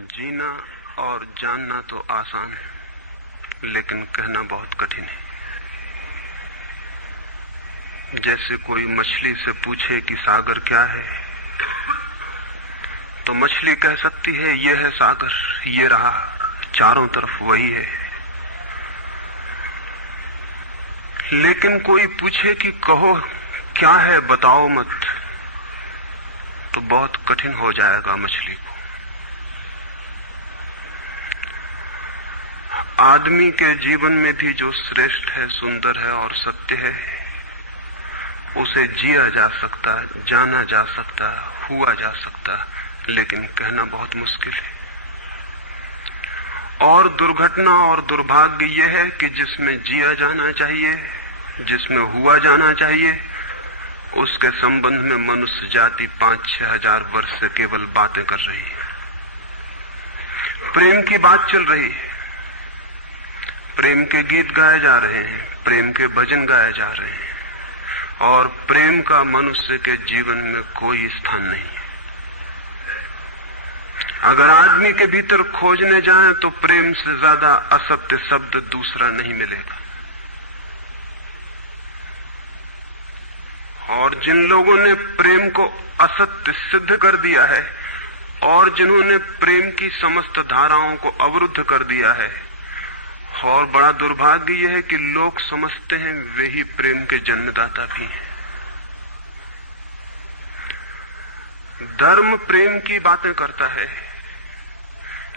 जीना और जानना तो आसान है, लेकिन कहना बहुत कठिन है। जैसे कोई मछली से पूछे कि सागर क्या है, तो मछली कह सकती है ये है सागर, ये रहा, चारों तरफ वही है। लेकिन कोई पूछे कि कहो क्या है, बताओ मत, तो बहुत कठिन हो जाएगा मछली को। आदमी के जीवन में भी जो श्रेष्ठ है, सुंदर है और सत्य है, उसे जिया जा सकता, जाना जा सकता, हुआ जा सकता, लेकिन कहना बहुत मुश्किल है। और दुर्घटना और दुर्भाग्य यह है कि जिसमें जिया जाना चाहिए, जिसमें हुआ जाना चाहिए, उसके संबंध में मनुष्य जाति 5-6 हजार वर्ष से केवल बातें कर रही है। प्रेम की बात चल रही है, प्रेम के गीत गाए जा रहे हैं, प्रेम के भजन गाए जा रहे हैं, और प्रेम का मनुष्य के जीवन में कोई स्थान नहीं है। अगर आदमी के भीतर खोजने जाएं तो प्रेम से ज्यादा असत्य शब्द दूसरा नहीं मिलेगा। और जिन लोगों ने प्रेम को असत्य सिद्ध कर दिया है और जिन्होंने प्रेम की समस्त धाराओं को अवरुद्ध कर दिया है, और बड़ा दुर्भाग्य यह है कि लोग समझते हैं वे ही प्रेम के जन्मदाता भी हैं। धर्म प्रेम की बातें करता है,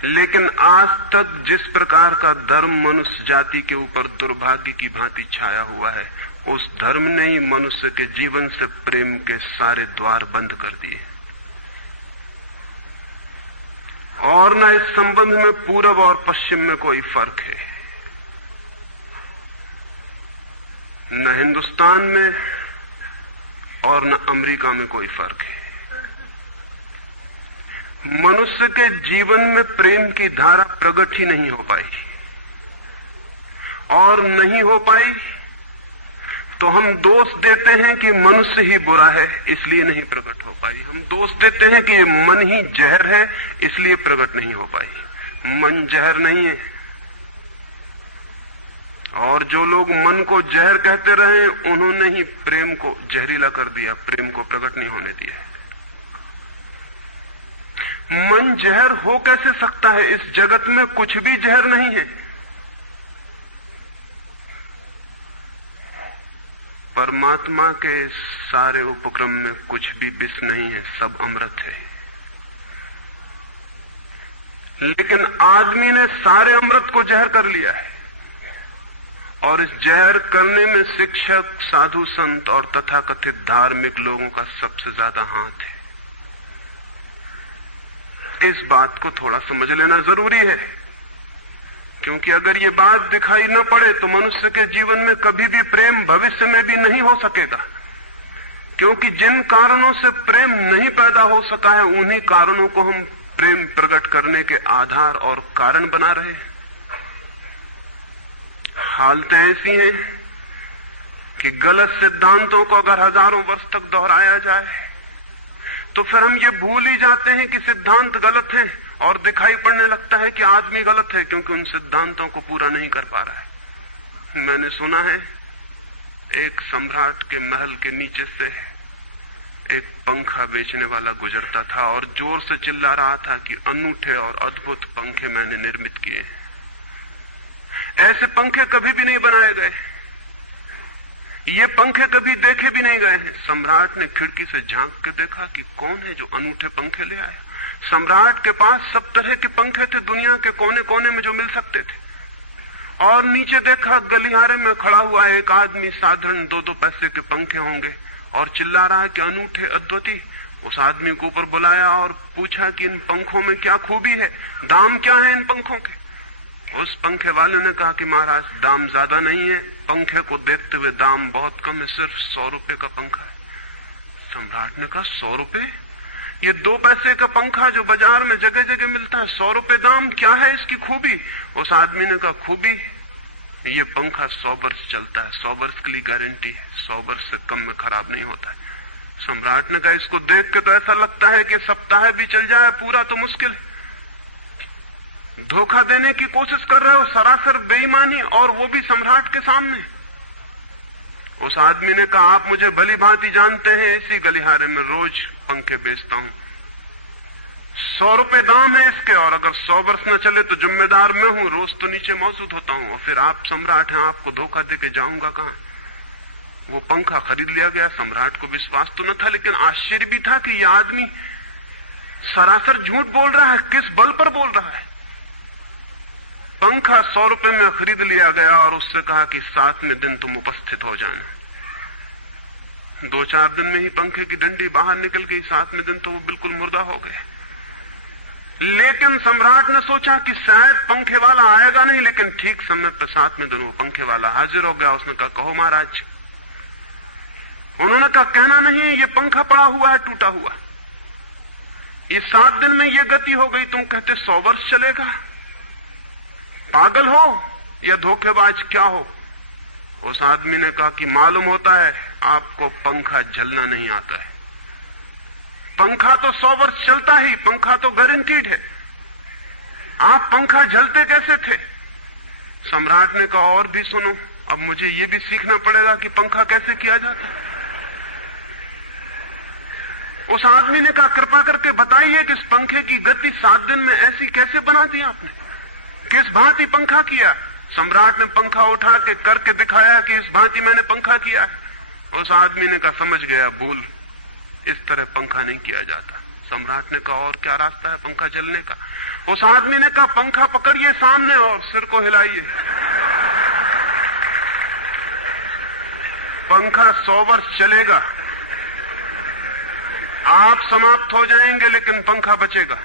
लेकिन आज तक जिस प्रकार का धर्म मनुष्य जाति के ऊपर दुर्भाग्य की भांति छाया हुआ है, उस धर्म ने ही मनुष्य के जीवन से प्रेम के सारे द्वार बंद कर दिए। और न इस संबंध में पूरब और पश्चिम में कोई फर्क है, न हिंदुस्तान में और न अमेरिका में कोई फर्क है। मनुष्य के जीवन में प्रेम की धारा प्रकट ही नहीं हो पाई, और नहीं हो पाई तो हम दोष देते हैं कि मनुष्य ही बुरा है, इसलिए नहीं प्रकट हो पाई। हम दोष देते हैं कि मन ही जहर है, इसलिए प्रकट नहीं हो पाई। मन जहर नहीं है, और जो लोग मन को जहर कहते रहे, उन्होंने ही प्रेम को जहरीला कर दिया, प्रेम को प्रकट नहीं होने दिया। मन जहर हो कैसे सकता है? इस जगत में कुछ भी जहर नहीं है। परमात्मा के सारे उपक्रम में कुछ भी विष नहीं है, सब अमृत है। लेकिन आदमी ने सारे अमृत को जहर कर लिया है, और इस जहर करने में शिक्षक, साधु संत और तथाकथित धार्मिक लोगों का सबसे ज्यादा हाथ है। इस बात को थोड़ा समझ लेना जरूरी है, क्योंकि अगर ये बात दिखाई न पड़े तो मनुष्य के जीवन में कभी भी प्रेम भविष्य में भी नहीं हो सकेगा। क्योंकि जिन कारणों से प्रेम नहीं पैदा हो सका है, उन्हीं कारणों को हम प्रेम प्रकट करने के आधार और कारण बना रहे हैं। हालतें ऐसी हैं कि गलत सिद्धांतों को अगर हजारों वर्ष तक दोहराया जाए तो फिर हम ये भूल ही जाते हैं कि सिद्धांत गलत हैं, और दिखाई पड़ने लगता है कि आदमी गलत है, क्योंकि उन सिद्धांतों को पूरा नहीं कर पा रहा है। मैंने सुना है एक सम्राट के महल के नीचे से एक पंखा बेचने वाला गुजरता था और जोर से चिल्ला रहा था कि अनूठे और अद्भुत पंखे मैंने निर्मित किए। ऐसे पंखे कभी भी नहीं बनाए गए, ये पंखे कभी देखे भी नहीं गए हैं। सम्राट ने खिड़की से झांक के देखा कि कौन है जो अनूठे पंखे ले आया। सम्राट के पास सब तरह के पंखे थे, दुनिया के कोने कोने में जो मिल सकते थे। और नीचे देखा, गलियारे में खड़ा हुआ एक आदमी, साधारण 2-2 पैसे के पंखे होंगे, और चिल्ला रहा है कि अनूठे, अद्वितीय। उस आदमी को ऊपर बुलाया और पूछा कि इन पंखों में क्या खूबी है, दाम क्या है इन पंखों के। उस पंखे वाले ने कहा कि महाराज, दाम ज्यादा नहीं है, पंखे को देखते हुए दाम बहुत कम है, सिर्फ 100 रुपए का पंखा है। सम्राट ने कहा 100 रुपए? ये 2 पैसे का पंखा जो बाजार में जगह जगह मिलता है, 100 रुपए दाम, क्या है इसकी खूबी? उस आदमी ने कहा खूबी, ये पंखा 100 वर्ष चलता है, 100 वर्ष के लिए गारंटी है, 100 वर्ष से कम में खराब नहीं होता है। सम्राट ने कहा इसको देख के तो ऐसा लगता है कि सप्ताह भी चल जाए, पूरा तो मुश्किल है। धोखा देने की कोशिश कर रहे हो, सरासर बेईमानी, और वो भी सम्राट के सामने। उस आदमी ने कहा, आप मुझे भली भांति जानते हैं, इसी गलिहारे में रोज पंखे बेचता हूं, 100 रुपए दाम है इसके, और अगर 100 वर्ष न चले तो जिम्मेदार मैं हूं, रोज तो नीचे मौजूद होता हूं, और फिर आप सम्राट हैं, आपको धोखा देके जाऊंगा कहां। वो पंखा खरीद लिया गया। सम्राट को विश्वास तो न था, लेकिन आश्चर्य भी था कि यह आदमी सरासर झूठ बोल रहा है, किस बल पर बोल रहा है। पंखा 100 रुपए में खरीद लिया गया और उससे कहा कि 7वें दिन तुम उपस्थित हो जाना। 2-4 दिन में ही पंखे की डंडी बाहर निकल गई, 7वें दिन तो वो बिल्कुल मुर्दा हो गए। लेकिन सम्राट ने सोचा कि शायद पंखे वाला आएगा नहीं, लेकिन ठीक समय पर 7वें दिन वो पंखे वाला हाजिर हो गया। उसने कहा, कहो महाराज। उन्होंने कहा, कहना नहीं, ये पंखा पड़ा हुआ है टूटा हुआ, ये 7 दिन में ये गति हो गई, तुम कहते 100 वर्ष चलेगा। पागल हो या धोखेबाज क्या हो। उस आदमी ने कहा कि मालूम होता है आपको पंखा जलना नहीं आता है। पंखा तो 100 वर्ष चलता ही, पंखा तो गारंटीड है। आप पंखा जलते कैसे थे। सम्राट ने कहा, और भी सुनो, अब मुझे ये भी सीखना पड़ेगा कि पंखा कैसे किया जाता है। उस आदमी ने कहा, कृपा करके बताइए कि इस पंखे की गति 7 दिन में ऐसी कैसे बना दी आपने, किस भांति पंखा किया। सम्राट ने पंखा उठा के करके दिखाया कि इस भांति मैंने पंखा किया। उस आदमी ने कहा, समझ गया, भूल, इस तरह पंखा नहीं किया जाता। सम्राट ने कहा, और क्या रास्ता है पंखा जलने का। उस आदमी ने कहा, पंखा पकड़िए सामने और सिर को हिलाइए। पंखा 100 वर्ष चलेगा, आप समाप्त हो जाएंगे, लेकिन पंखा बचेगा।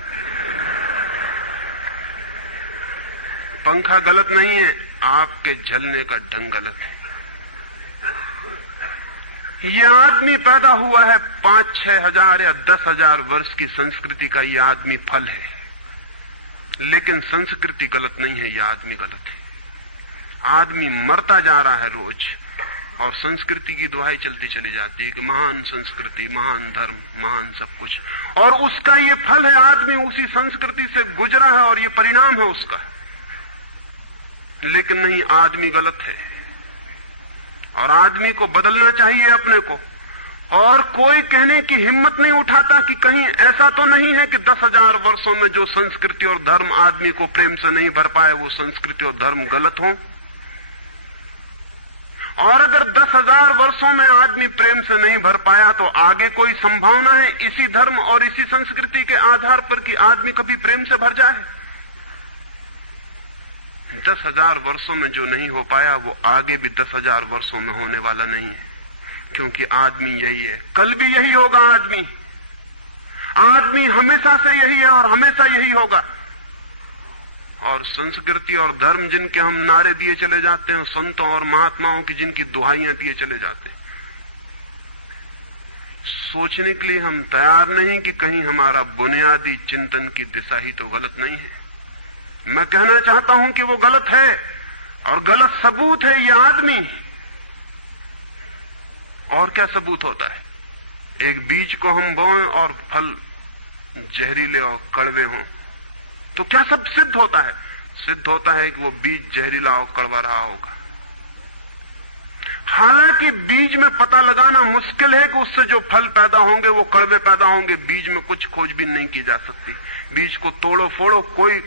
पंखा गलत नहीं है, आपके जलने का ढंग गलत है। यह आदमी पैदा हुआ है 5-6 हजार या 10,000 वर्ष की संस्कृति का। यह आदमी फल है, लेकिन संस्कृति गलत नहीं है, यह आदमी गलत है। आदमी मरता जा रहा है रोज, और संस्कृति की दुहाई चलती चली जाती है कि महान संस्कृति, महान धर्म, महान सब कुछ, और उसका ये फल है। आदमी उसी संस्कृति से गुजरा है और ये परिणाम है उसका। लेकिन नहीं, आदमी गलत है, और आदमी को बदलना चाहिए अपने को। और कोई कहने की हिम्मत नहीं उठाता कि कहीं ऐसा तो नहीं है कि 10,000 वर्षों में जो संस्कृति और धर्म आदमी को प्रेम से नहीं भर पाए, वो संस्कृति और धर्म गलत हो। और अगर 10,000 वर्षों में आदमी प्रेम से नहीं भर पाया, तो आगे कोई संभावना है इसी धर्म और इसी संस्कृति के आधार पर कि आदमी कभी प्रेम से भर जाए। 10,000 वर्षों में जो नहीं हो पाया, वो आगे भी 10,000 वर्षों में होने वाला नहीं है, क्योंकि आदमी यही है, कल भी यही होगा। आदमी हमेशा से यही है और हमेशा यही होगा। और संस्कृति और धर्म जिनके हम नारे दिए चले जाते हैं, संतों और महात्माओं की जिनकी दुहाइयां दिए चले जाते हैं, सोचने के लिए हम तैयार नहीं कि कहीं हमारा बुनियादी चिंतन की दिशा ही तो गलत नहीं है। मैं कहना चाहता हूं कि वो गलत है, और गलत सबूत है ये आदमी। और क्या सबूत होता है। एक बीज को हम बोएं और फल जहरीले और कड़वे हों, तो क्या सब सिद्ध होता है। सिद्ध होता है कि वो बीज जहरीला और कड़वा रहा होगा। हालांकि बीज में पता लगाना मुश्किल है कि उससे जो फल पैदा होंगे वो कड़वे पैदा होंगे। बीज में कुछ खोजबीन नहीं की जा सकती। बीज को तोड़ो फोड़ो, कोई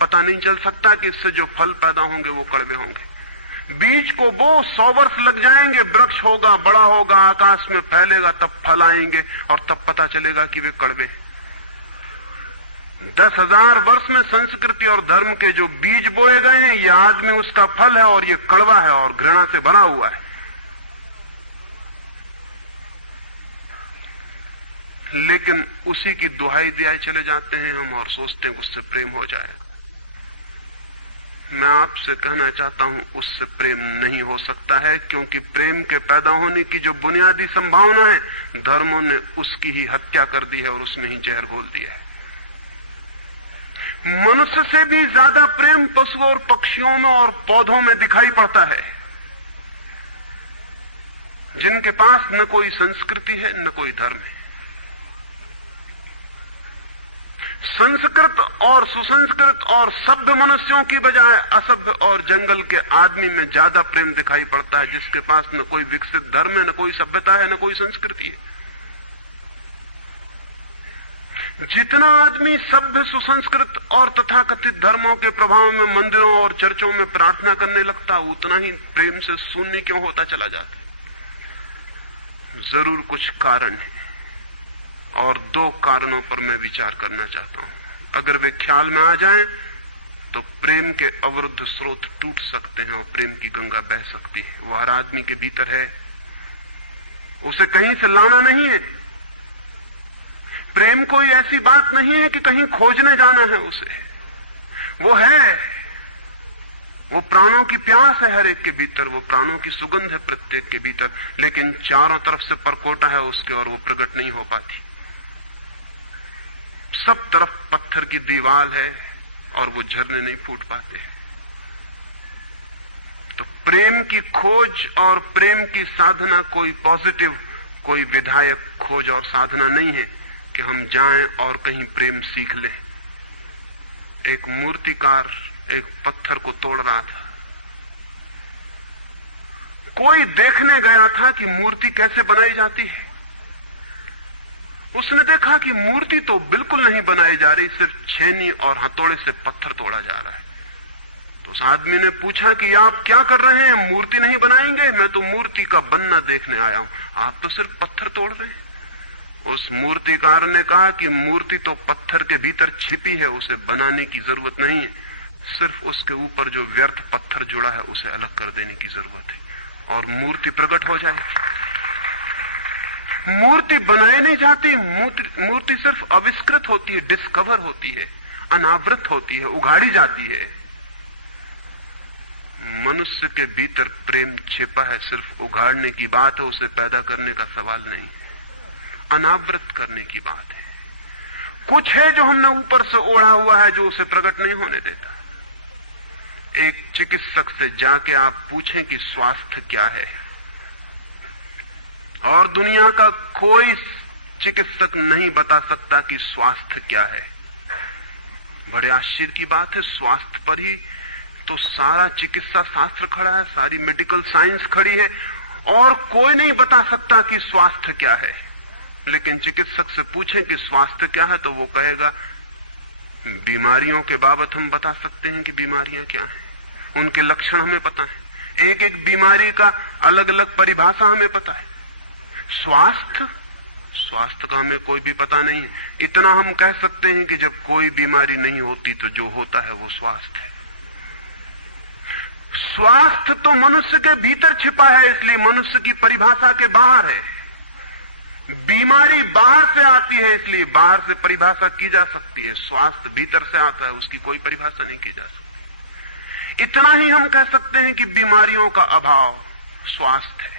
पता नहीं चल सकता कि इससे जो फल पैदा होंगे वो कड़वे होंगे। बीज को वो 100 वर्ष लग जाएंगे, वृक्ष होगा, बड़ा होगा, आकाश में फैलेगा, तब फल आएंगे और तब पता चलेगा कि वे कड़वे। 10,000 वर्ष में संस्कृति और धर्म के जो बीज बोए गए हैं, यह आदमी उसका फल है, और ये कड़वा है और घृणा से भरा हुआ है। लेकिन उसी की दुहाई दिए चले जाते हैं हम, और सोचते हैं उससे प्रेम हो जाएगा। मैं आपसे कहना चाहता हूं, उससे प्रेम नहीं हो सकता है, क्योंकि प्रेम के पैदा होने की जो बुनियादी संभावना है, धर्मों ने उसकी ही हत्या कर दी है और उसमें ही जहर घोल दिया है। मनुष्य से भी ज्यादा प्रेम पशुओं और पक्षियों में और पौधों में दिखाई पड़ता है, जिनके पास न कोई संस्कृति है न कोई धर्म है। संस्कृत और सुसंस्कृत और सभ्य मनुष्यों की बजाय असभ्य और जंगल के आदमी में ज्यादा प्रेम दिखाई पड़ता है, जिसके पास न कोई विकसित धर्म है, न कोई सभ्यता है, न कोई संस्कृति है। जितना आदमी सभ्य, सुसंस्कृत और तथाकथित धर्मों के प्रभाव में मंदिरों और चर्चों में प्रार्थना करने लगता, उतना ही प्रेम से शून्य क्यों होता चला जाता? जरूर कुछ कारण है, और दो कारणों पर मैं विचार करना चाहता हूं। अगर वे ख्याल में आ जाएं तो प्रेम के अवरुद्ध स्रोत टूट सकते हैं और प्रेम की गंगा बह सकती है। वो हर आदमी के भीतर है, उसे कहीं से लाना नहीं है। प्रेम कोई ऐसी बात नहीं है कि कहीं खोजने जाना है उसे, वो है, वो प्राणों की प्यास है हर एक के भीतर, वो प्राणों की सुगंध है प्रत्येक के भीतर, लेकिन चारों तरफ से परकोटा है उसके और वो प्रकट नहीं हो पाती। सब तरफ पत्थर की दीवार है और वो झरने नहीं फूट पाते। तो प्रेम की खोज और प्रेम की साधना कोई पॉजिटिव, कोई विधायक खोज और साधना नहीं है कि हम जाएं और कहीं प्रेम सीख लें। एक मूर्तिकार एक पत्थर को तोड़ रहा था, कोई देखने गया था कि मूर्ति कैसे बनाई जाती है। उसने देखा कि मूर्ति तो बिल्कुल नहीं बनाई जा रही, सिर्फ छेनी और हथौड़े से पत्थर तोड़ा जा रहा है। तो उस आदमी ने पूछा कि आप क्या कर रहे हैं, मूर्ति नहीं बनाएंगे? मैं तो मूर्ति का बनना देखने आया हूं, आप तो सिर्फ पत्थर तोड़ रहे हैं। उस मूर्तिकार ने कहा कि मूर्ति तो पत्थर के भीतर छिपी है, उसे बनाने की जरूरत नहीं है, सिर्फ उसके ऊपर जो व्यर्थ पत्थर जुड़ा है उसे अलग कर देने की जरूरत है और मूर्ति प्रकट हो जाएगी। मूर्ति बनाई नहीं जाती, मूर्ति सिर्फ आविष्कृत होती है, डिस्कवर होती है, अनावृत होती है, उगाड़ी जाती है। मनुष्य के भीतर प्रेम छिपा है, सिर्फ उगाड़ने की बात है, उसे पैदा करने का सवाल नहीं है, अनावृत करने की बात है। कुछ है जो हमने ऊपर से ओढ़ा हुआ है, जो उसे प्रकट नहीं होने देता। एक चिकित्सक से जाके आप पूछें कि स्वास्थ्य क्या है, और दुनिया का कोई चिकित्सक नहीं बता सकता कि स्वास्थ्य क्या है। बड़े आश्चर्य की बात है, स्वास्थ्य पर ही तो सारा चिकित्सा शास्त्र खड़ा है, सारी मेडिकल साइंस खड़ी है, और कोई नहीं बता सकता कि स्वास्थ्य क्या है। लेकिन चिकित्सक से पूछें कि स्वास्थ्य क्या है, तो वो कहेगा बीमारियों के बाबत हम बता सकते हैं कि बीमारियां क्या हैं, उनके लक्षण हमें पता है, एक एक बीमारी का अलग अलग परिभाषा हमें पता है। स्वास्थ्य का हमें कोई भी पता नहीं है। इतना हम कह सकते हैं कि जब कोई बीमारी नहीं होती तो जो होता है वो स्वास्थ्य है। स्वास्थ्य तो मनुष्य के भीतर छिपा है, इसलिए मनुष्य की परिभाषा के बाहर है। बीमारी बाहर से आती है, इसलिए बाहर से परिभाषा की जा सकती है। स्वास्थ्य भीतर से आता है, उसकी कोई परिभाषा नहीं की जा सकती। इतना ही हम कह सकते हैं कि बीमारियों का अभाव स्वास्थ्य है।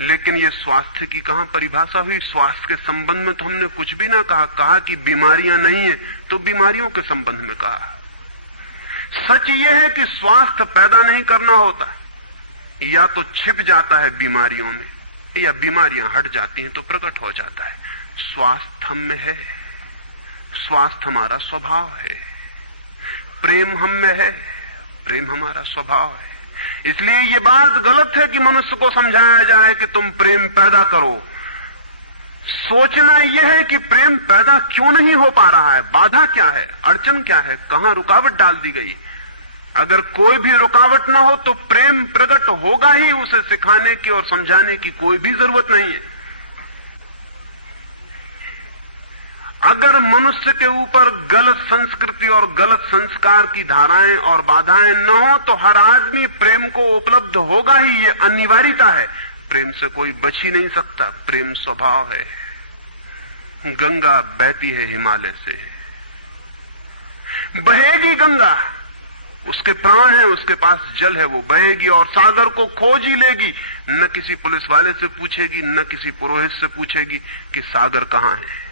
लेकिन ये स्वास्थ्य की कहां परिभाषा हुई? स्वास्थ्य के संबंध में तो हमने कुछ भी ना कहा कि बीमारियां नहीं है, तो बीमारियों के संबंध में कहा। सच ये है कि स्वास्थ्य पैदा नहीं करना होता, या तो छिप जाता है बीमारियों में, या बीमारियां हट जाती हैं तो प्रकट हो जाता है। स्वास्थ्य हम में है, स्वास्थ्य हमारा स्वभाव है। प्रेम हम में है, प्रेम हमारा स्वभाव है। इसलिए ये बात गलत है कि मनुष्य को समझाया जाए कि तुम प्रेम पैदा करो। सोचना यह है कि प्रेम पैदा क्यों नहीं हो पा रहा है, बाधा क्या है, अड़चन क्या है, कहां रुकावट डाल दी गई। अगर कोई भी रुकावट ना हो तो प्रेम प्रकट होगा ही, उसे सिखाने की और समझाने की कोई भी जरूरत नहीं है। अगर मनुष्य के ऊपर गलत संस्कृति और गलत संस्कार की धाराएं और बाधाएं न हो तो हर आदमी प्रेम को उपलब्ध होगा ही, ये अनिवार्यता है। प्रेम से कोई बच ही नहीं सकता, प्रेम स्वभाव है। गंगा बहती है हिमालय से, बहेगी गंगा, उसके प्राण है, उसके पास जल है, वो बहेगी और सागर को खोज ही लेगी। न किसी पुलिस वाले से पूछेगी, न किसी पुरोहित से पूछेगी कि सागर कहां है।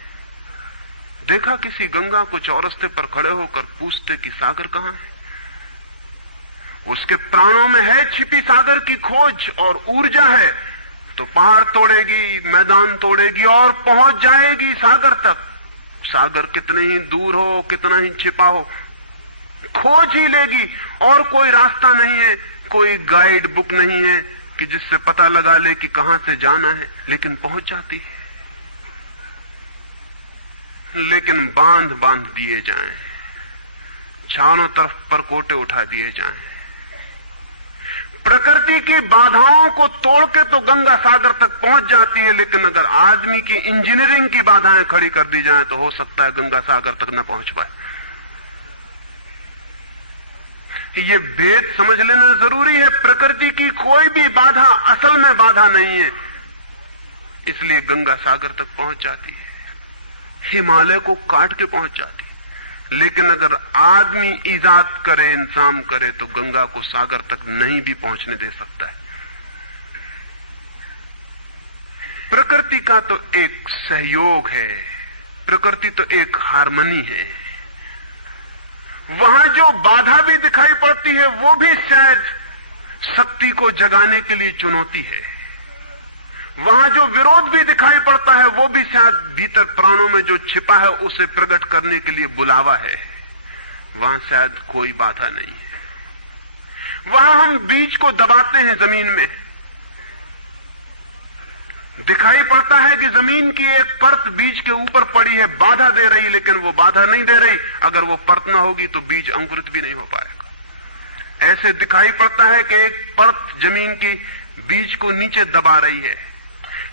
देखा किसी गंगा को चौरस्ते पर खड़े होकर पूछते कि सागर कहां है? उसके प्राणों में है छिपी सागर की खोज और ऊर्जा है, तो पहाड़ तोड़ेगी, मैदान तोड़ेगी और पहुंच जाएगी सागर तक। सागर कितने ही दूर हो, कितना ही छिपा हो, खोज ही लेगी। और कोई रास्ता नहीं है, कोई गाइड बुक नहीं है कि जिससे पता लगा ले कि कहां से जाना है, लेकिन पहुंच जाती है। लेकिन बांध बांध दिए जाएं, चारों तरफ परकोटे उठा दिए जाएं, प्रकृति की बाधाओं को तोड़ के तो गंगा सागर तक पहुंच जाती है, लेकिन अगर आदमी की इंजीनियरिंग की बाधाएं खड़ी कर दी जाएं तो हो सकता है गंगा सागर तक न पहुंच पाए। ये भेद समझ लेना जरूरी है। प्रकृति की कोई भी बाधा असल में बाधा नहीं है, इसलिए गंगा सागर तक पहुंच जाती है, हिमालय को काट के पहुंच जाती है। लेकिन अगर आदमी इजाद करे, इंतजाम करे, तो गंगा को सागर तक नहीं भी पहुंचने दे सकता है। प्रकृति का तो एक सहयोग है, प्रकृति तो एक हार्मनी है। वहां जो बाधा भी दिखाई पड़ती है वो भी शायद शक्ति को जगाने के लिए चुनौती है। वहां जो विरोध भी दिखाई पड़ता है वो भी शायद भीतर प्राणों में जो छिपा है उसे प्रकट करने के लिए बुलावा है। वहां शायद कोई बाधा नहीं है। वहां हम बीज को दबाते हैं जमीन में, दिखाई पड़ता है कि जमीन की एक परत बीज के ऊपर पड़ी है, बाधा दे रही, लेकिन वो बाधा नहीं दे रही। अगर वो परत ना होगी तो बीज अंकुरित भी नहीं हो पाएगा। ऐसे दिखाई पड़ता है कि एक परत जमीन की बीज को नीचे दबा रही है,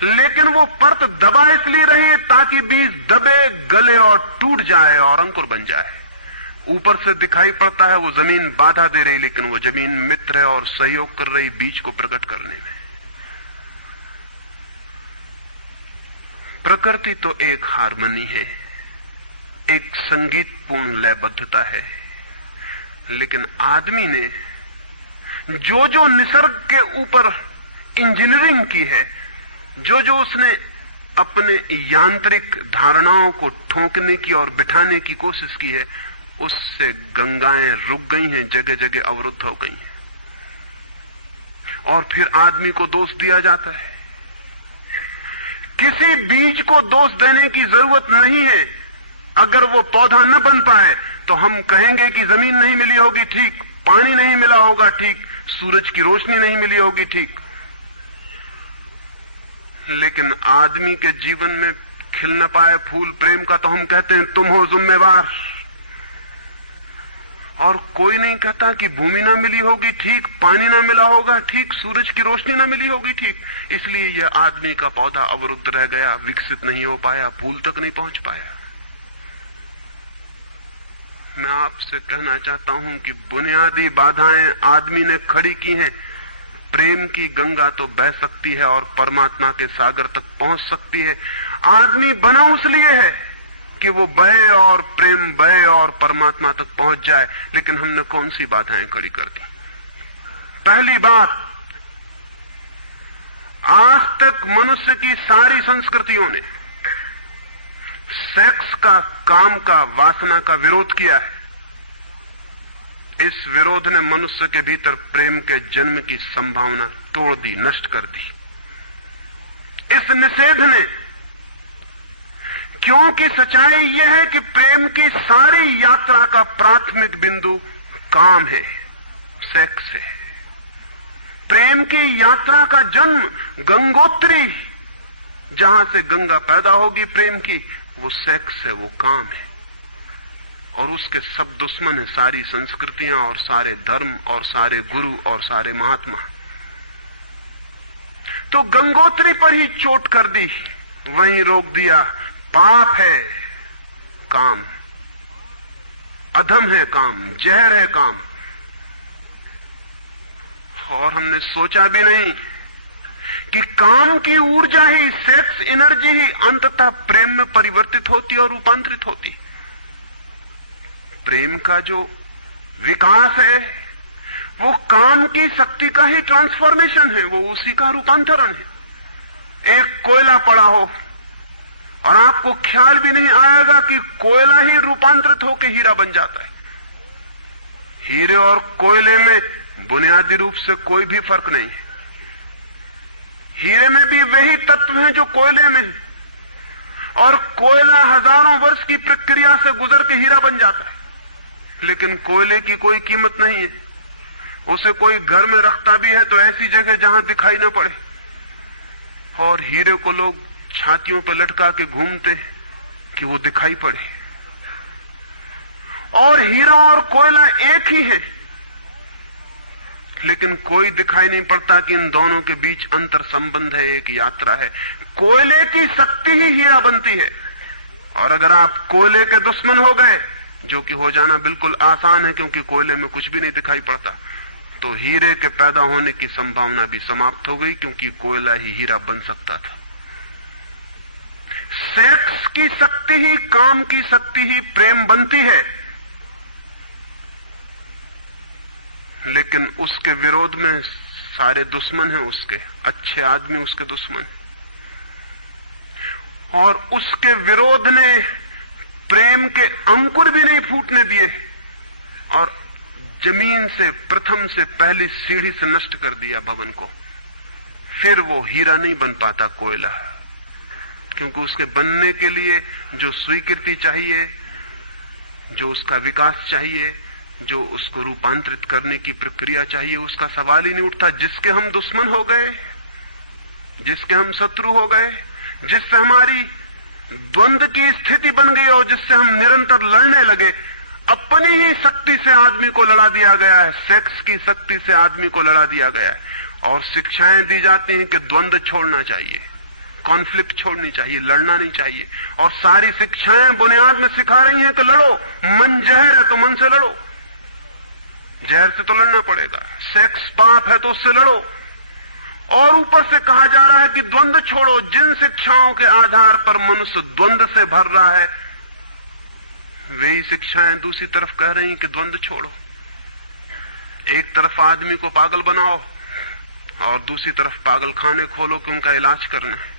लेकिन वो परत दबा इसलिए रही है ताकि बीज दबे, गले और टूट जाए और अंकुर बन जाए। ऊपर से दिखाई पड़ता है वो जमीन बाधा दे रही, लेकिन वो जमीन मित्र है और सहयोग कर रही बीज को प्रकट करने में। प्रकृति तो एक हार्मनी है, एक संगीतपूर्ण लयबद्धता है, लेकिन आदमी ने जो जो निसर्ग के ऊपर इंजीनियरिंग की है, जो जो उसने अपने यांत्रिक धारणाओं को ठोंकने की और बिठाने की कोशिश की है, उससे गंगाएं रुक गई हैं, जगह जगह अवरुद्ध हो गई हैं। और फिर आदमी को दोष दिया जाता है। किसी बीज को दोष देने की जरूरत नहीं है। अगर वो पौधा न बन पाए तो हम कहेंगे कि जमीन नहीं मिली होगी, ठीक, पानी नहीं मिला होगा, ठीक, सूरज की रोशनी नहीं मिली होगी, ठीक। लेकिन आदमी के जीवन में खिल न पाए फूल प्रेम का तो हम कहते हैं तुम हो जिम्मेवार। और कोई नहीं कहता कि भूमि ना मिली होगी, ठीक, पानी ना मिला होगा, ठीक, सूरज की रोशनी ना मिली होगी, ठीक। इसलिए यह आदमी का पौधा अवरुद्ध रह गया, विकसित नहीं हो पाया, फूल तक नहीं पहुंच पाया। मैं आपसे कहना चाहता हूं कि बुनियादी बाधाएं आदमी ने खड़ी की हैं। प्रेम की गंगा तो बह सकती है और परमात्मा के सागर तक पहुंच सकती है। आदमी बना उसलिए है कि वो बहे और प्रेम बहे और परमात्मा तक पहुंच जाए, लेकिन हमने कौन सी बाधाएं खड़ी कर दी? पहली बात, आज तक मनुष्य की सारी संस्कृतियों ने सेक्स का, काम का, वासना का विरोध किया है। इस विरोध ने मनुष्य के भीतर प्रेम के जन्म की संभावना तोड़ दी, नष्ट कर दी। इस निषेध ने, क्योंकि सच्चाई यह है कि प्रेम की सारी यात्रा का प्राथमिक बिंदु काम है, सेक्स है। प्रेम की यात्रा का जन्म गंगोत्री, जहां से गंगा पैदा होगी प्रेम की, वो सेक्स है, वो काम है। और उसके सब दुश्मन है, सारी संस्कृतियां और सारे धर्म और सारे गुरु और सारे महात्मा। तो गंगोत्री पर ही चोट कर दी, वहीं रोक दिया। पाप है काम, अधम है काम, जहर है काम। और हमने सोचा भी नहीं कि काम की ऊर्जा ही, सेक्स एनर्जी ही अंततः प्रेम में परिवर्तित होती और रूपांतरित होती। प्रेम का जो विकास है वो काम की शक्ति का ही ट्रांसफॉर्मेशन है, वो उसी का रूपांतरण है। एक कोयला पड़ा हो और आपको ख्याल भी नहीं आएगा कि कोयला ही रूपांतरित होकर हीरा बन जाता है। हीरे और कोयले में बुनियादी रूप से कोई भी फर्क नहीं है। हीरे में भी वही तत्व हैं जो कोयले में, और कोयला हजारों वर्ष की प्रक्रिया से गुजर के हीरा बन जाता है, लेकिन कोयले की कोई कीमत नहीं है। उसे कोई घर में रखता भी है तो ऐसी जगह जहां दिखाई न पड़े, और हीरे को लोग छातियों पर लटका के घूमते कि वो दिखाई पड़े। और हीरा और कोयला एक ही है, लेकिन कोई दिखाई नहीं पड़ता कि इन दोनों के बीच अंतर संबंध है, एक यात्रा है। कोयले की शक्ति ही हीरा बनती है, और अगर आप कोयले के दुश्मन हो गए, जो कि हो जाना बिल्कुल आसान है क्योंकि कोयले में कुछ भी नहीं दिखाई पड़ता, तो हीरे के पैदा होने की संभावना भी समाप्त हो गई, क्योंकि कोयला ही हीरा बन सकता था। सेक्स की शक्ति ही, काम की शक्ति ही प्रेम बनती है, लेकिन उसके विरोध में सारे दुश्मन हैं उसके, अच्छे आदमी उसके दुश्मन, और उसके विरोध ने प्रेम के अंकुर भी नहीं फूटने दिए, और जमीन से, प्रथम से पहली सीढ़ी से नष्ट कर दिया भवन को। फिर वो हीरा नहीं बन पाता कोयला, क्योंकि उसके बनने के लिए जो स्वीकृति चाहिए, जो उसका विकास चाहिए, जो उसको रूपांतरित करने की प्रक्रिया चाहिए, उसका सवाल ही नहीं उठता। जिसके हम दुश्मन हो गए, जिसके हम शत्रु हो गए, जिससे हमारी द्वंद्व की स्थिति बन गई और जिससे हम निरंतर लड़ने लगे, अपनी ही शक्ति से आदमी को लड़ा दिया गया है, सेक्स की शक्ति से आदमी को लड़ा दिया गया है। और शिक्षाएं दी जाती हैं कि द्वंद्व छोड़ना चाहिए, कॉन्फ्लिक्ट छोड़नी चाहिए, लड़ना नहीं चाहिए, और सारी शिक्षाएं बुनियाद में सिखा रही हैं कि लड़ो, मन जहर है तो मन से लड़ो, जहर से तो लड़ना पड़ेगा, सेक्स पाप है तो उससे लड़ो। और ऊपर से कहा जा रहा है कि द्वंद्व छोड़ो। जिन शिक्षाओं के आधार पर मनुष्य द्वंद्व से भर रहा है, वही शिक्षाएं दूसरी तरफ कह रही कि द्वंद्व छोड़ो। एक तरफ आदमी को पागल बनाओ और दूसरी तरफ पागल खाने खोलो कि उनका इलाज करना है।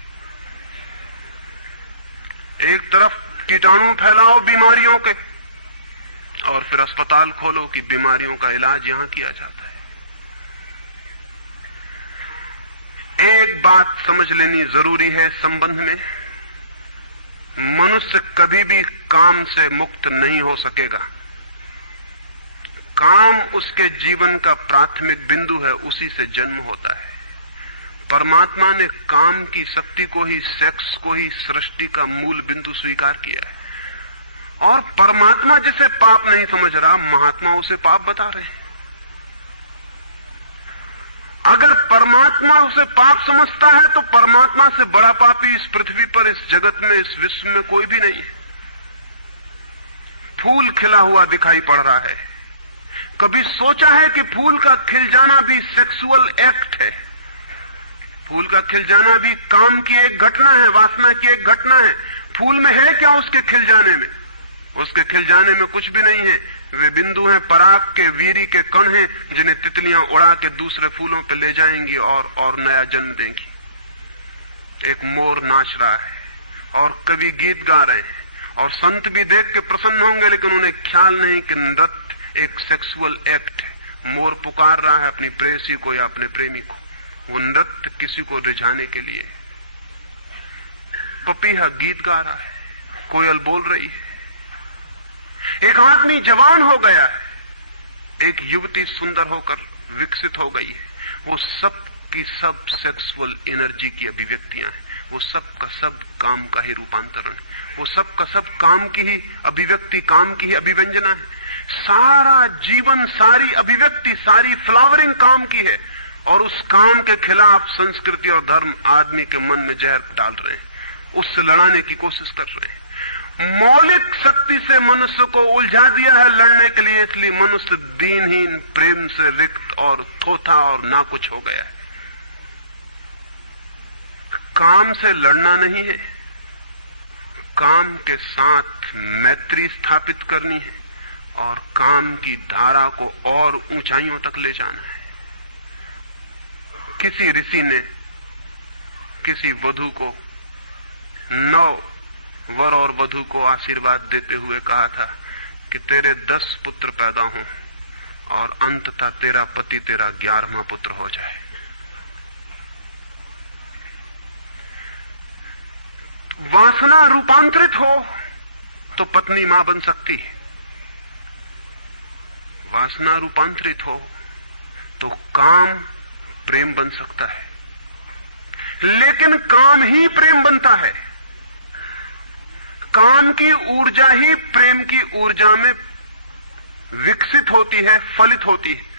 एक तरफ कीटाणु फैलाओ बीमारियों के, और फिर अस्पताल खोलो कि बीमारियों का इलाज यहां किया जाता है। एक बात समझ लेनी जरूरी है संबंध में, मनुष्य कभी भी काम से मुक्त नहीं हो सकेगा। काम उसके जीवन का प्राथमिक बिंदु है, उसी से जन्म होता है। परमात्मा ने काम की शक्ति को ही, सेक्स को ही सृष्टि का मूल बिंदु स्वीकार किया है। और परमात्मा जिसे पाप नहीं समझ रहा, महात्मा उसे पाप बता रहे हैं। अगर परमात्मा उसे पाप समझता है तो परमात्मा से बड़ा पापी इस पृथ्वी पर, इस जगत में, इस विश्व में कोई भी नहीं है। फूल खिला हुआ दिखाई पड़ रहा है, कभी सोचा है कि फूल का खिल जाना भी सेक्सुअल एक्ट है? फूल का खिल जाना भी काम की एक घटना है, वासना की एक घटना है। फूल में है क्या उसके खिल जाने में? उसके खिल जाने में कुछ भी नहीं है। वे बिंदु हैं, पराग के, वीरी के कण हैं, जिन्हें तितलियां उड़ा के दूसरे फूलों पे ले जाएंगी और नया जन्म देंगी। एक मोर नाच रहा है और कवि गीत गा रहे हैं, और संत भी देख के प्रसन्न होंगे, लेकिन उन्हें ख्याल नहीं कि नृत्य एक सेक्सुअल एक्ट है। मोर पुकार रहा है अपनी प्रेयसी को या अपने प्रेमी को, वो नृत्य किसी को रिझाने के लिए। पपीहा गीत गा रहा है, कोयल बोल रही है। एक आदमी जवान हो गया है, एक युवती सुंदर होकर विकसित हो गई है। वो सब की सब सेक्सुअल एनर्जी की अभिव्यक्तियां हैं, वो सब का सब काम का ही रूपांतरण, वो सब का सब काम की ही अभिव्यक्ति, काम की ही अभिव्यंजना है। सारा जीवन, सारी अभिव्यक्ति, सारी फ्लावरिंग काम की है, और उस काम के खिलाफ संस्कृति और धर्म आदमी के मन में जहर डाल रहे हैं, उससे लड़ाने की कोशिश कर रहे हैं। मौलिक शक्ति से मनुष्य को उलझा दिया है लड़ने के लिए, इसलिए मनुष्य दीनहीन, प्रेम से रिक्त और थोथा और नाकुछ हो गया है। काम से लड़ना नहीं है, काम के साथ मैत्री स्थापित करनी है और काम की धारा को और ऊंचाइयों तक ले जाना है। किसी ऋषि ने किसी वधू को, 9 वर और वधू को आशीर्वाद देते हुए कहा था कि तेरे 10 पुत्र पैदा हों और अंततः तेरा पति तेरा 11वां पुत्र हो जाए। वासना रूपांतरित हो तो पत्नी मां बन सकती है, वासना रूपांतरित हो तो काम प्रेम बन सकता है, लेकिन काम ही प्रेम बनता है। काम की ऊर्जा ही प्रेम की ऊर्जा में विकसित होती है, फलित होती है।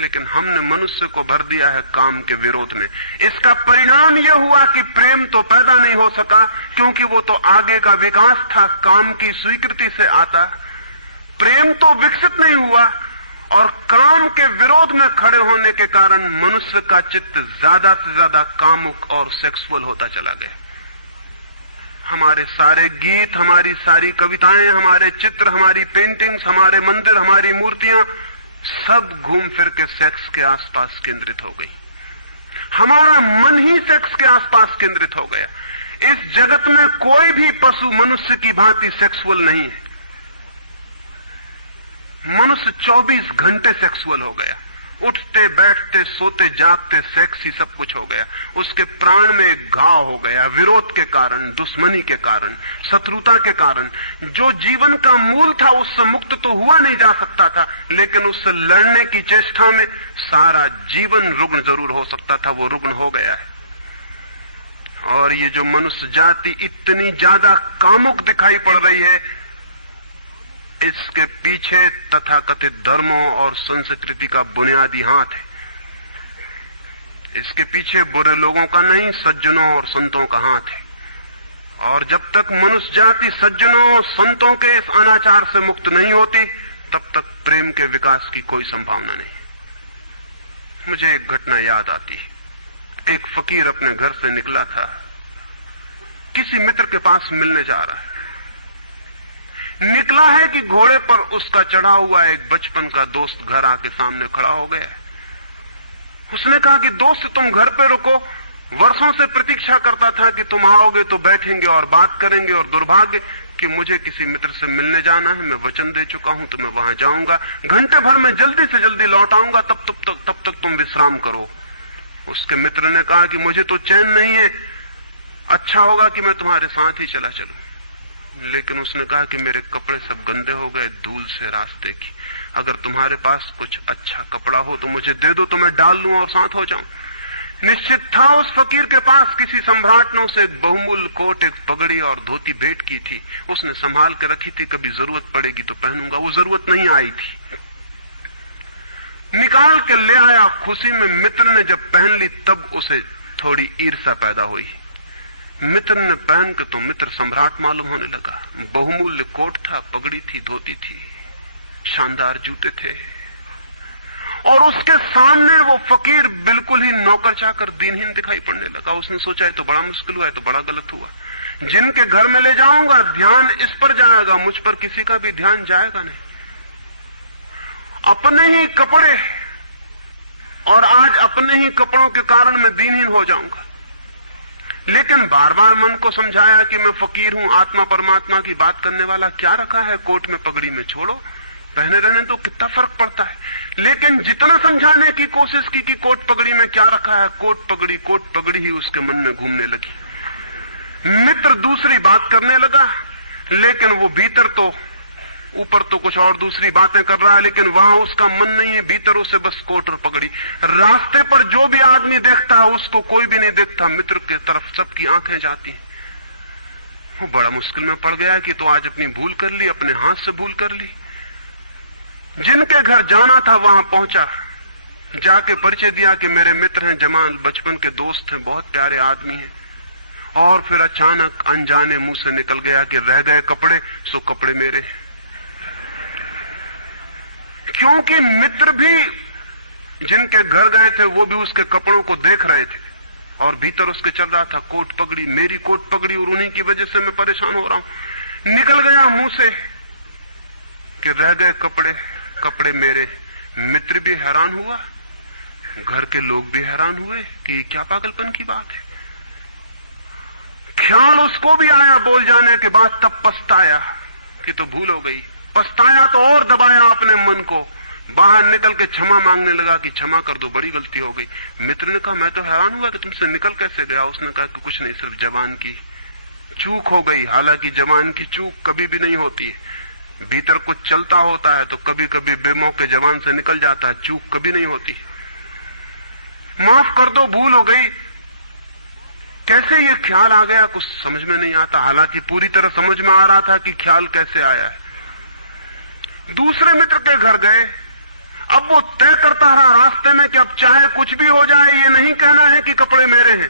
लेकिन हमने मनुष्य को भर दिया है काम के विरोध में। इसका परिणाम यह हुआ कि प्रेम तो पैदा नहीं हो सका, क्योंकि वो तो आगे का विकास था, काम की स्वीकृति से आता। प्रेम तो विकसित नहीं हुआ, और काम के विरोध में खड़े होने के कारण मनुष्य का चित्त ज्यादा से ज्यादा कामुक और सेक्सुअल होता चला गया। हमारे सारे गीत, हमारी सारी कविताएं, हमारे चित्र, हमारी पेंटिंग्स, हमारे मंदिर, हमारी मूर्तियां सब घूम फिर के सेक्स के आसपास केंद्रित हो गई। हमारा मन ही सेक्स के आसपास केंद्रित हो गया। इस जगत में कोई भी पशु मनुष्य की भांति सेक्सुअल नहीं है। मनुष्य 24 घंटे सेक्सुअल हो गया। उठते बैठते सोते जागते सेक्स ही सब कुछ हो गया। उसके प्राण में एक घाव हो गया, विरोध के कारण, दुश्मनी के कारण, शत्रुता के कारण। जो जीवन का मूल था उससे मुक्त तो हुआ नहीं जा सकता था, लेकिन उससे लड़ने की चेष्टा में सारा जीवन रुग्ण जरूर हो सकता था, वो रुग्ण हो गया है। और ये जो मनुष्य जाति इतनी ज्यादा कामुक दिखाई पड़ रही है, इसके पीछे तथाकथित धर्मों और संस्कृति का बुनियादी हाथ है। इसके पीछे बुरे लोगों का नहीं, सज्जनों और संतों का हाथ है। और जब तक मनुष्य जाति सज्जनों और संतों के इस अनाचार से मुक्त नहीं होती, तब तक प्रेम के विकास की कोई संभावना नहीं। मुझे एक घटना याद आती है। एक फकीर अपने घर से निकला था, किसी मित्र के पास मिलने जा रहा है। निकला है कि घोड़े पर उसका चढ़ा हुआ एक बचपन का दोस्त घर आके सामने खड़ा हो गया। उसने कहा कि दोस्त तुम घर पे रुको, वर्षों से प्रतीक्षा करता था कि तुम आओगे तो बैठेंगे और बात करेंगे, और दुर्भाग्य कि मुझे किसी मित्र से मिलने जाना है, मैं वचन दे चुका हूं तो मैं वहां जाऊंगा, घंटे भर में जल्दी से जल्दी लौट आऊंगा, तब तक तुम विश्राम करो। उसके मित्र ने कहा कि मुझे तो चैन नहीं है, अच्छा होगा कि मैं तुम्हारे साथ ही चला चलूं। लेकिन उसने कहा कि मेरे कपड़े सब गंदे हो गए धूल से रास्ते की, अगर तुम्हारे पास कुछ अच्छा कपड़ा हो तो मुझे दे दो, तो मैं डाल लूं और साथ हो जाऊं। निश्चित था उस फकीर के पास किसी सम्राट ने उसे एक बहुमूल्य कोट, एक पगड़ी और धोती भेंट की थी। उसने संभाल के रखी थी, कभी जरूरत पड़ेगी तो पहनूंगा। वो जरूरत नहीं आई थी, निकाल के ले आया खुशी में। मित्र ने जब पहन ली तब उसे थोड़ी ईर्ष्या पैदा हुई। मित्र ने पहन के तो मित्र सम्राट मालूम होने लगा। बहुमूल्य कोट था, पगड़ी थी, धोती थी, शानदार जूते थे, और उसके सामने वो फकीर बिल्कुल ही नौकर चाकर दीनहीन दिखाई पड़ने लगा। उसने सोचा है तो बड़ा मुश्किल हुआ है, तो बड़ा गलत हुआ। जिनके घर में ले जाऊंगा ध्यान इस पर जाएगा, मुझ पर किसी का भी ध्यान जाएगा नहीं। अपने ही कपड़े, और आज अपने ही कपड़ों के कारण मैं दीनहीन हो जाऊंगा। लेकिन बार बार मन को समझाया कि मैं फकीर हूं, आत्मा परमात्मा की बात करने वाला, क्या रखा है कोट में पगड़ी में, छोड़ो, पहने रहने तो कितना फर्क पड़ता है। लेकिन जितना समझाने की कोशिश की कि कोट पगड़ी में क्या रखा है, कोट पगड़ी ही उसके मन में घूमने लगी। मित्र दूसरी बात करने लगा, लेकिन वो भीतर तो, ऊपर तो कुछ और दूसरी बातें कर रहा है, लेकिन वहां उसका मन नहीं है, भीतर उसे बस कोट और पगड़ी। रास्ते पर जो भी आदमी देखता है उसको कोई भी नहीं देखता, मित्र की तरफ सबकी आंखें जाती हैं। वो बड़ा मुश्किल में पड़ गया कि तो आज अपनी भूल कर ली, अपने हाथ से भूल कर ली। जिनके घर जाना था वहां पहुंचा, जाके परिचय दिया कि मेरे मित्र हैं, जमाल, बचपन के दोस्त हैं, बहुत प्यारे आदमी हैं। और फिर अचानक अनजाने मुंह से निकल गया कि रह गए कपड़े सो कपड़े मेरे। क्योंकि मित्र भी जिनके घर गए थे वो भी उसके कपड़ों को देख रहे थे, और भीतर उसके चल रहा था कोट पगड़ी, मेरी कोट पगड़ी, और उन्हीं की वजह से मैं परेशान हो रहा हूं। निकल गया मुंह से कि रह गए कपड़े, कपड़े मेरे। मित्र भी हैरान हुआ, घर के लोग भी हैरान हुए कि क्या पागलपन की बात है। ख्याल उसको भी आया बोल जाने के बाद, तब पछताया कि तो भूल हो गई। पछताया तो और दबाया अपने मन को, बाहर निकल के क्षमा मांगने लगा कि क्षमा कर दो, बड़ी गलती हो गई। मित्र ने कहा मैं तो हैरान हुआ कि तुमसे निकल कैसे गया। उसने कहा कि कुछ नहीं, सिर्फ जबान की चूक हो गई। हालांकि जबान की चूक कभी भी नहीं होती है, भीतर कुछ चलता होता है तो कभी कभी बेमौके जबान से निकल जाता है, चूक कभी नहीं होती। माफ कर दो, भूल हो गई। कैसे ये ख्याल आ गया कुछ समझ में नहीं आता, हालांकि पूरी तरह समझ में आ रहा था कि ख्याल कैसे आया है। दूसरे मित्र के घर गए। अब वो तय करता रहा रास्ते में कि अब चाहे कुछ भी हो जाए, ये नहीं कहना है कि कपड़े मेरे हैं,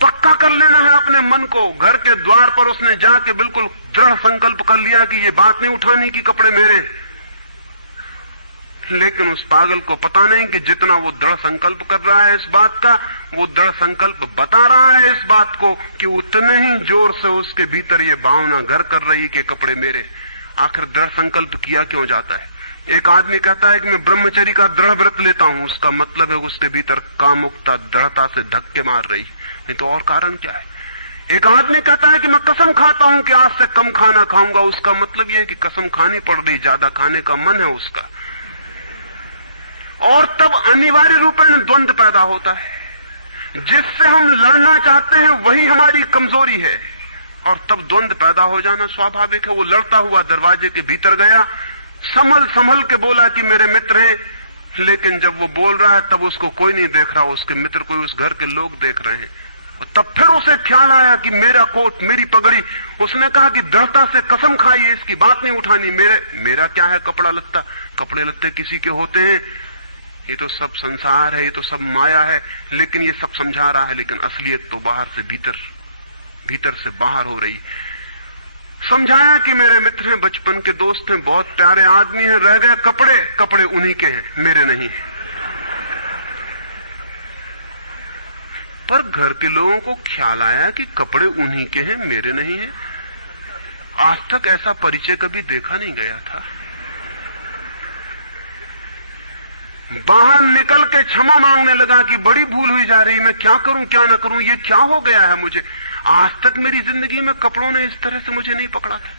पक्का कर लेना है अपने मन को। घर के द्वार पर उसने जाके बिल्कुल दृढ़ संकल्प कर लिया कि ये बात नहीं उठानी कि कपड़े मेरे हैं। लेकिन उस पागल को पता नहीं कि जितना वो दृढ़ संकल्प कर रहा है इस बात का, वो दृढ़ संकल्प बता रहा है इस बात को कि उतने ही जोर से उसके भीतर ये भावना घर कर रही कि कपड़े मेरे। आखिर दृढ़ संकल्प किया क्यों जाता है? एक आदमी कहता है कि मैं ब्रह्मचर्य का दृढ़ व्रत लेता हूं, उसका मतलब है उसके भीतर कामुकता दृढ़ता से धक्के मार रही, नहीं तो और कारण क्या है? एक आदमी कहता है कि मैं कसम खाता हूं कि आज से कम खाना खाऊंगा, उसका मतलब यह है कि कसम खानी पड़ रही, ज्यादा खाने का मन है उसका। और तब अनिवार्य रूप में द्वंद्व पैदा होता है। जिससे हम लड़ना चाहते हैं वही हमारी कमजोरी है, और तब द्वंद्व पैदा हो जाना स्वाभाविक है। वो लड़ता हुआ दरवाजे के भीतर गया, संभल संभल के बोला कि मेरे मित्र हैं, लेकिन जब वो बोल रहा है तब उसको कोई नहीं देख रहा, उसके मित्र कोई उस घर के लोग देख रहे हैं। तब फिर उसे ख्याल आया कि मेरा कोट, मेरी पगड़ी। उसने कहा कि दृढ़ता से कसम खाई, इसकी बात नहीं उठानी। मेरा क्या है कपड़ा लत्ता? कपड़े लत्ते किसी के होते हैं, ये तो सब संसार है, ये तो सब माया है। लेकिन ये सब समझा रहा है, लेकिन असलियत तो बाहर से भीतर, भीतर से बाहर हो रही। समझाया कि मेरे मित्र हैं, बचपन के दोस्त हैं, बहुत प्यारे आदमी हैं, रह गए कपड़े, कपड़े उन्हीं के हैं, मेरे नहीं है। पर घर के लोगों को ख्याल आया कि कपड़े उन्हीं के हैं, मेरे नहीं है। आज तक ऐसा परिचय कभी देखा नहीं गया था। बाहर निकल के क्षमा मांगने लगा कि बड़ी भूल हुई जा रही, मैं क्या करूं क्या ना करूं, ये क्या हो गया है मुझे। आज तक मेरी जिंदगी में कपड़ों ने इस तरह से मुझे नहीं पकड़ा था,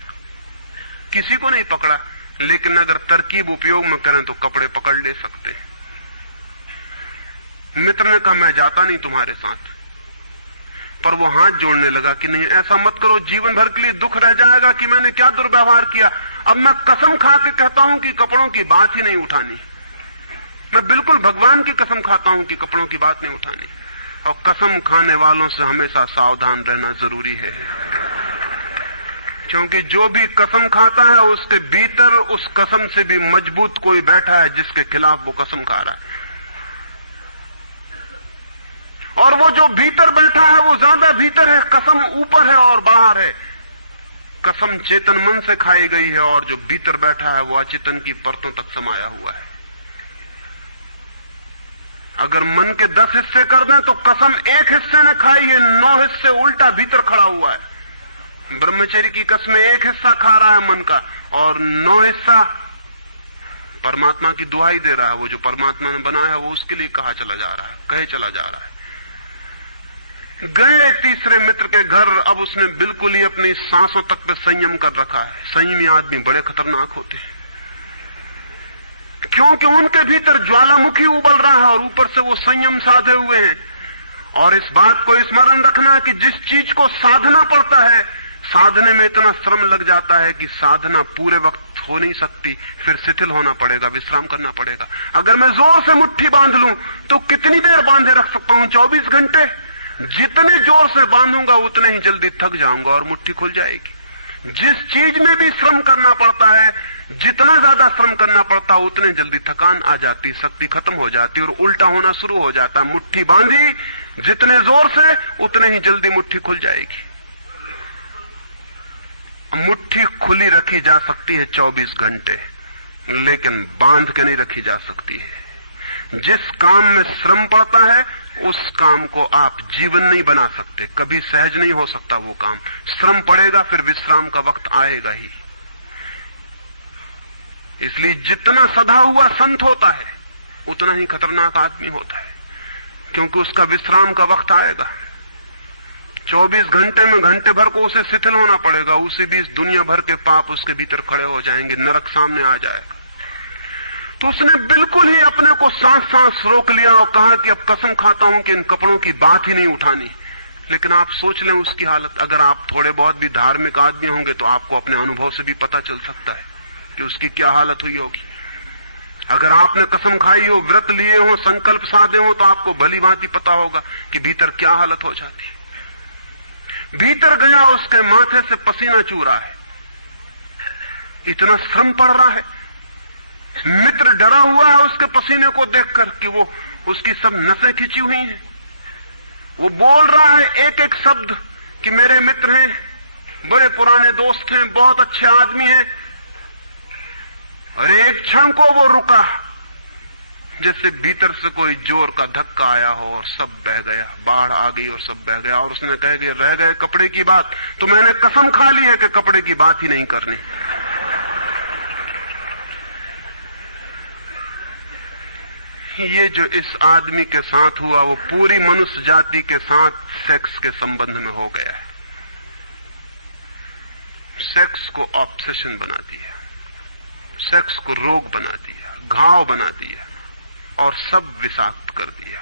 किसी को नहीं पकड़ा। लेकिन अगर तरकीब उपयोग में करें तो कपड़े पकड़ ले सकते हैं। मित्र ने कहा मैं जाता नहीं तुम्हारे साथ, पर वो हाथ जोड़ने लगा कि नहीं ऐसा मत करो, जीवन भर के लिए दुख रह जाएगा कि मैंने क्या दुर्व्यवहार किया। अब मैं कसम खा के कहता हूं कि कपड़ों की बात ही नहीं उठानी। मैं बिल्कुल भगवान की कसम खाता हूं कि कपड़ों की बात नहीं उठानी। और कसम खाने वालों से हमेशा सावधान रहना जरूरी है, क्योंकि जो भी कसम खाता है उसके भीतर उस कसम से भी मजबूत कोई बैठा है जिसके खिलाफ वो कसम खा रहा है। और वो जो भीतर बैठा है वो ज्यादा भीतर है, कसम ऊपर है और बाहर है। कसम चेतन मन से खाई गई है और जो भीतर बैठा है वो अचेतन की परतों तक समाया हुआ है। अगर मन के 10 हिस्से कर दें तो कसम एक हिस्से ने खाई है, 9 हिस्से उल्टा भीतर खड़ा हुआ है। ब्रह्मचर्य की कसमें एक हिस्सा खा रहा है मन का, और 9 हिस्सा परमात्मा की दुहाई दे रहा है। वो जो परमात्मा ने बनाया है वो उसके लिए कहा चला जा रहा है, कहे चला जा रहा है। गए तीसरे मित्र के घर। अब उसने बिल्कुल ही अपनी सांसों तक पे संयम कर रखा है। संयमी आदमी बड़े खतरनाक होते हैं, क्योंकि उनके भीतर ज्वालामुखी उबल रहा है और ऊपर से वो संयम साधे हुए हैं। और इस बात को स्मरण रखना कि जिस चीज को साधना पड़ता है, साधने में इतना श्रम लग जाता है कि साधना पूरे वक्त हो नहीं सकती, फिर शिथिल होना पड़ेगा, विश्राम करना पड़ेगा। अगर मैं जोर से मुट्ठी बांध लूं तो कितनी देर बांधे रख सकता हूं? 24 घंटे। जितने जोर से बांधूंगा उतने ही जल्दी थक जाऊंगा और मुट्ठी खुल जाएगी। जिस चीज में भी श्रम करना पड़ता है, जितना ज्यादा श्रम करना पड़ता उतने जल्दी थकान आ जाती, शक्ति खत्म हो जाती और उल्टा होना शुरू हो जाता। मुट्ठी बांधी जितने जोर से उतने ही जल्दी मुट्ठी खुल जाएगी। मुट्ठी खुली रखी जा सकती है 24 घंटे, लेकिन बांध के नहीं रखी जा सकती है। जिस काम में श्रम पड़ता है उस काम को आप जीवन नहीं बना सकते, कभी सहज नहीं हो सकता वो काम। श्रम पड़ेगा, फिर विश्राम का वक्त आएगा ही। इसलिए जितना सदा हुआ संत होता है उतना ही खतरनाक आदमी होता है, क्योंकि उसका विश्राम का वक्त आएगा। 24 घंटे में घंटे भर को उसे शिथिल होना पड़ेगा। उसी बीच दुनिया भर के पाप उसके भीतर खड़े हो जाएंगे, नरक सामने आ जाएगा। तो उसने बिल्कुल ही अपने को सांस रोक लिया और कहा कि अब कसम खाता हूं कि इन कपड़ों की बात ही नहीं उठानी। लेकिन आप सोच लें उसकी हालत। अगर आप थोड़े बहुत भी धार्मिक आदमी होंगे तो आपको अपने अनुभव से भी पता चल सकता है कि उसकी क्या हालत हुई होगी। अगर आपने कसम खाई हो, व्रत लिए हो, संकल्प साधे हो, तो आपको भली भांति पता होगा कि भीतर क्या हालत हो जाती है। भीतर गया, उसके माथे से पसीना चू रहा है, इतना श्रम पड़ रहा है। मित्र डरा हुआ है उसके पसीने को देखकर कि वो उसकी सब नसें खिंची हुई हैं। वो बोल रहा है एक एक शब्द कि मेरे मित्र हैं, बड़े पुराने दोस्त हैं, बहुत अच्छे आदमी हैं। और एक क्षण को वो रुका, जैसे भीतर से कोई जोर का धक्का आया हो और सब बह गया, बाढ़ आ गई और सब बह गया। और उसने कह गया रह गए कपड़े की बात, तो मैंने कसम खा ली है कि कपड़े की बात ही नहीं करनी। ये जो इस आदमी के साथ हुआ वो पूरी मनुष्य जाति के साथ सेक्स के संबंध में हो गया है। सेक्स को ऑब्सेशन बना दिया, सेक्स को रोग बना दिया, घाव बना दिया और सब विषाक्त कर दिया।